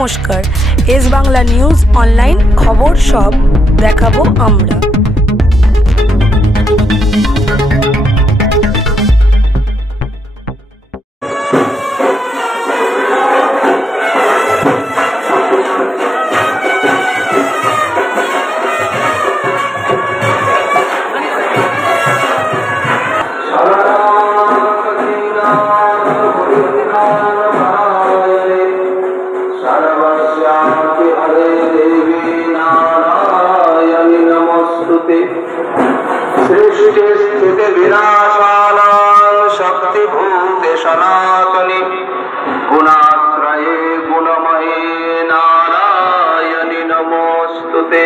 নমস্কার, S Bangla news online খবর সব দেখাবো আমরা। सृष्टि स्थिति विनाशानां शक्तिभूते सनातनी गुणाश्रये गुणमये नारायणी नमोस्तुते।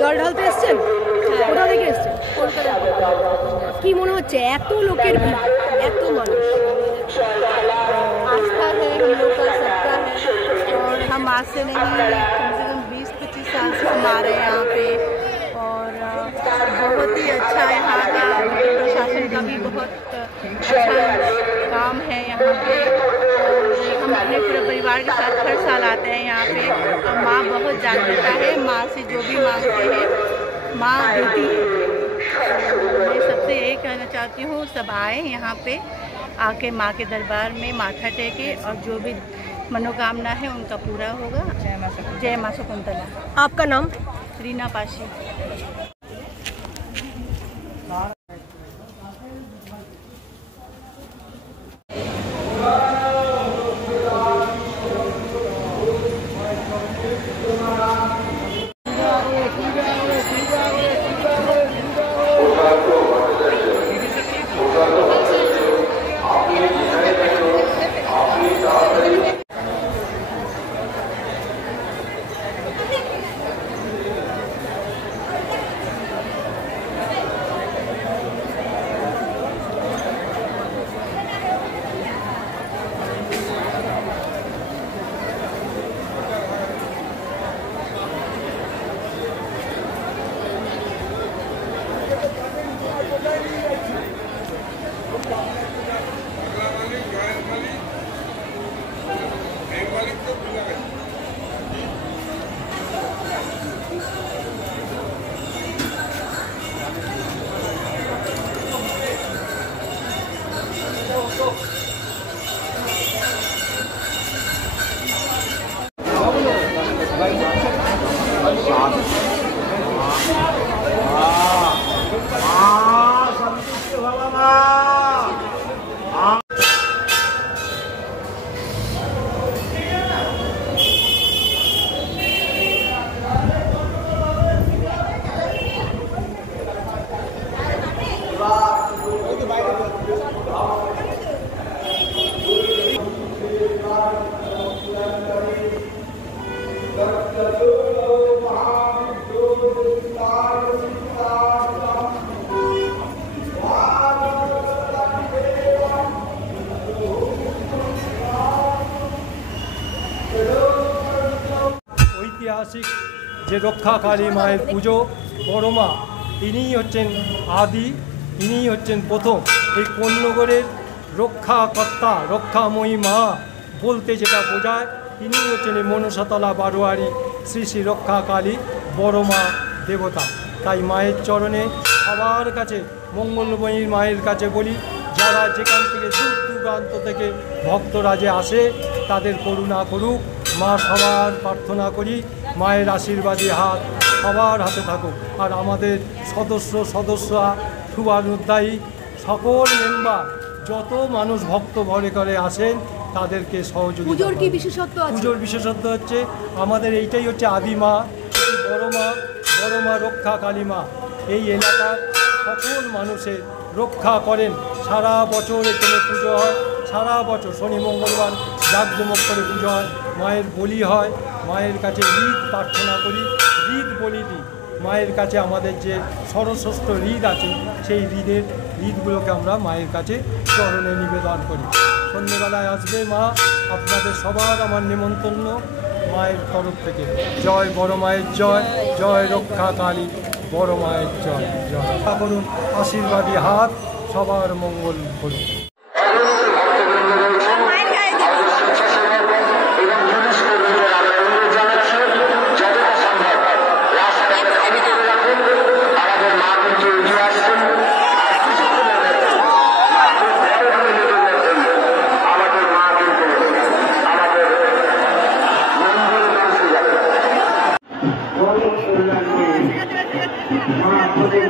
জল ঢালতে এসেছেন? কোথা থেকে এসেছেন? কলকাতা। কি মনে হচ্ছে এত লোকের ভিড়, এত মানুষ? आस्था है हम लोग का, सबका है और हम आज से नहीं कम से कम 20-25 साल से हम आ रहे हैं यहाँ पे और बहुत ही अच्छा यहाँ का प्रशासन का भी बहुत अच्छा काम है यहाँ पे। हम अपने पूरे परिवार के साथ हर साल आते हैं यहाँ पे और माँ बहुत जागृता है, माँ से जो भी मांगते हैं माँ देती है। मैं सबसे यही कहना चाहती हूँ सब आए यहाँ पे, आके माँ के दरबार में माथा टेके और जो भी मनोकामना है उनका पूरा होगा। जय माँ शकुंतला। आपका नाम? रीना पाशी। ঐতিহাসিক যে রক্ষাকালী মায়ের পুজো, বড় মা ইনিই হচ্ছেন আদি, ইনিই হচ্ছেন প্রথম। এই কোন্নগরের রক্ষাকর্তা, রক্ষাময়ী মা বলতে যেটা বোঝায়, ইনিই হচ্ছেন এই মনসাতলা বারোয়ারি শ্রী শ্রী রক্ষাকালী বড় মা দেবতা। তাই মায়ের চরণে সবার কাছে, মঙ্গলময়ী মায়ের কাছে বলি, যারা যেখান থেকে দূর দূরান্ত থেকে ভক্তরা যে আসে তাদের করুণা করুক মা। সবার প্রার্থনা করি মায়ের আশীর্বাদী হাত সবার হাতে থাকুক। আর আমাদের সদস্যরা শুভানুধ্যায়ী সকল মেম্বার যত মানুষ ভক্ত ভরে করে আসেন তাদেরকে সহযোগিতা। পুজোর কি বিশেষত্ব আছে? পুজোর বিশেষত্ব হচ্ছে আমাদের এইটাই হচ্ছে আদিমা, বড় মা রক্ষা কালী মা এই এলাকার সকল মানুষের রক্ষা করেন। সারা বছর এখানে পুজো হয়, সারা বছর শনি মঙ্গলবার জাঁকজমক করে পুজো হয়, মায়ের বলি হয়, মায়ের কাছে ঈদ প্রার্থনা করি, ঈদ বলি দিই। মায়ের কাছে আমাদের যে সরস্বস্ত হৃদ আছে সেই হৃদগুলোকে আমরা মায়ের কাছে চরণে নিবেদন করি। সন্ধ্যেবেলায় আসবে মা, আপনাদের সবার আমার নিমন্ত্রণ মায়ের তরফ থেকে। জয় বড় মায়ের জয়, জয় রক্ষা কালী বড় মায়ের জয় জয়। করুন আশীর্বাদী হাত, সবার মঙ্গল করুন। আমাদের